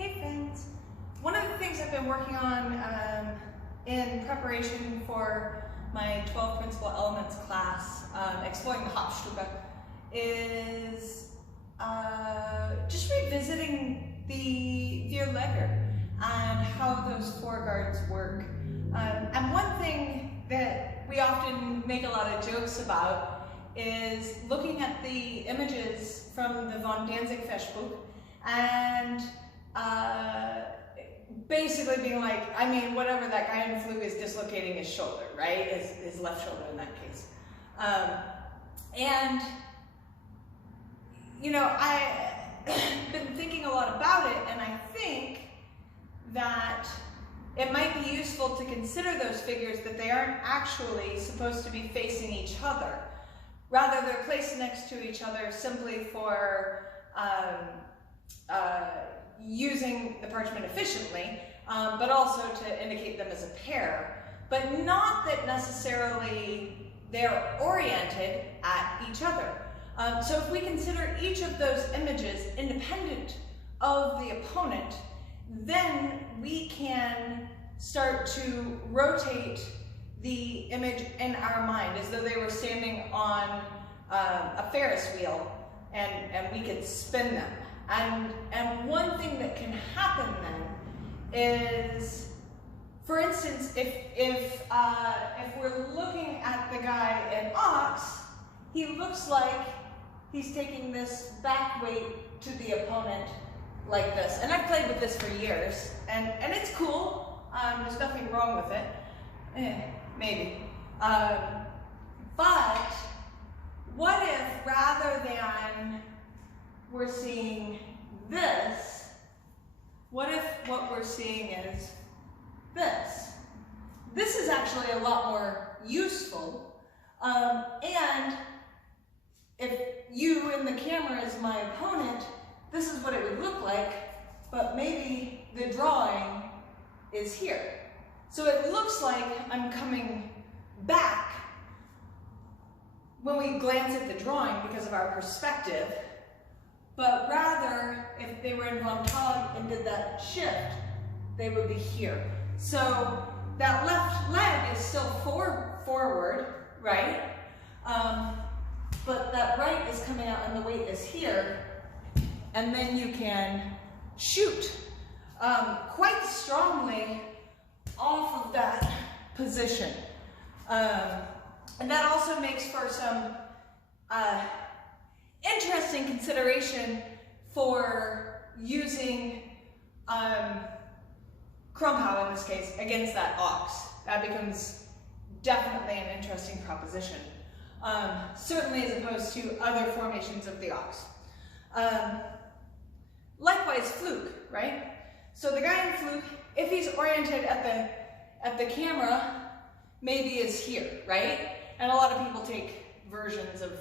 Hey friends! One of the things I've been working on in preparation for my 12 Principal Elements class, exploring the Hauptstufe, is just revisiting the Vierlegger and how those four guards work. And one thing that we often make a lot of jokes about is looking at the images from the von Danzig book and basically being like, I mean, whatever, that guy in Pflug is dislocating his shoulder, right? His left shoulder in that case. And, you know, I've been thinking a lot about it, and I think that it might be useful to consider those figures that they aren't actually supposed to be facing each other. Rather, they're placed next to each other simply for using the parchment efficiently, but also to indicate them as a pair, but not that necessarily they're oriented at each other. So if we consider each of those images independent of the opponent, then we can start to rotate the image in our mind as though they were standing on a Ferris wheel, and we could spin them. And one thing that can happen then is, for instance, if we're looking at the guy in Ox, he looks like he's taking this back weight to the opponent like this. And I've played with this for years, and it's cool. There's nothing wrong with it. Maybe. But what if, rather than we're seeing this, what if what we're seeing is this? This is actually a lot more useful. And if you in the camera is my opponent, this is what it would look like, but maybe the drawing is here. So it looks like I'm coming back when we glance at the drawing because of our perspective, but rather, if they were in von Pflug and did that shift, they would be here. So that left leg is still forward, right? But that right is coming out and the weight is here, and then you can shoot quite strongly off of that position. And that also makes for some interesting consideration for using Plow in this case against that ox. That becomes definitely an interesting proposition. Certainly as opposed to other formations of the ox. Likewise, Pflug, right? So the guy in Pflug, if he's oriented at the camera, maybe is here, right? And a lot of people take versions of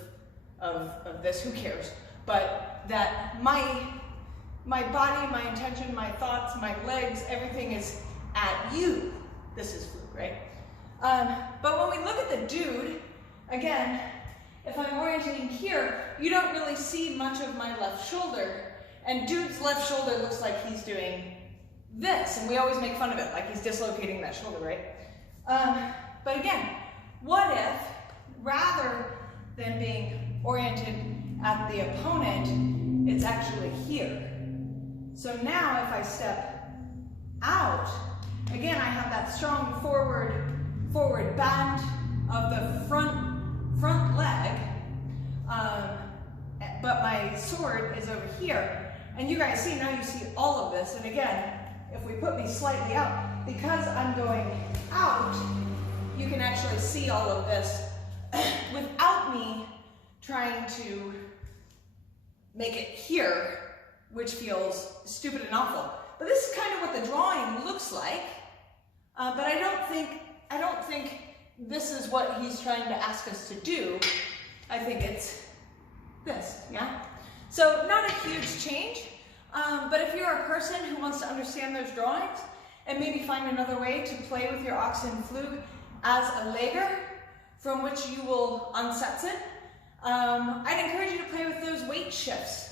this, who cares? But that my body, my intention, my thoughts, my legs, everything is at you. This is Pflug, right? But when we look at the dude, again, if I'm orienting here, you don't really see much of my left shoulder, and dude's left shoulder looks like he's doing this, and we always make fun of it, like he's dislocating that shoulder, right? But again, what if, rather than being oriented at the opponent, it's actually here? So now if I step out, again, I have that strong forward bend of the front leg, but my sword is over here. And you guys see, now you see all of this, and again, if we put me slightly out, because I'm going out, you can actually see all of this without me trying to make it here, which feels stupid and awful. But this is kind of what the drawing looks like, but I don't think this is what he's trying to ask us to do. I think it's this, yeah? So not a huge change, but if you're a person who wants to understand those drawings and maybe find another way to play with your Ochs and Pflug as a Läger from which you will unsetzen, I'd encourage you to play with those weight shifts.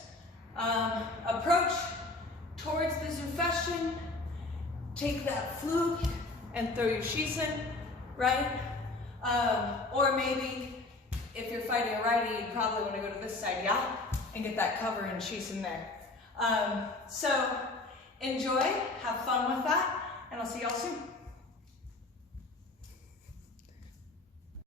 Approach towards the Pflug take that Pflug and throw your sheaths in, right? Or maybe if you're fighting a righty, you probably want to go to this side, yeah? And get that cover and sheaths in there. So enjoy, have fun with that, and I'll see y'all soon.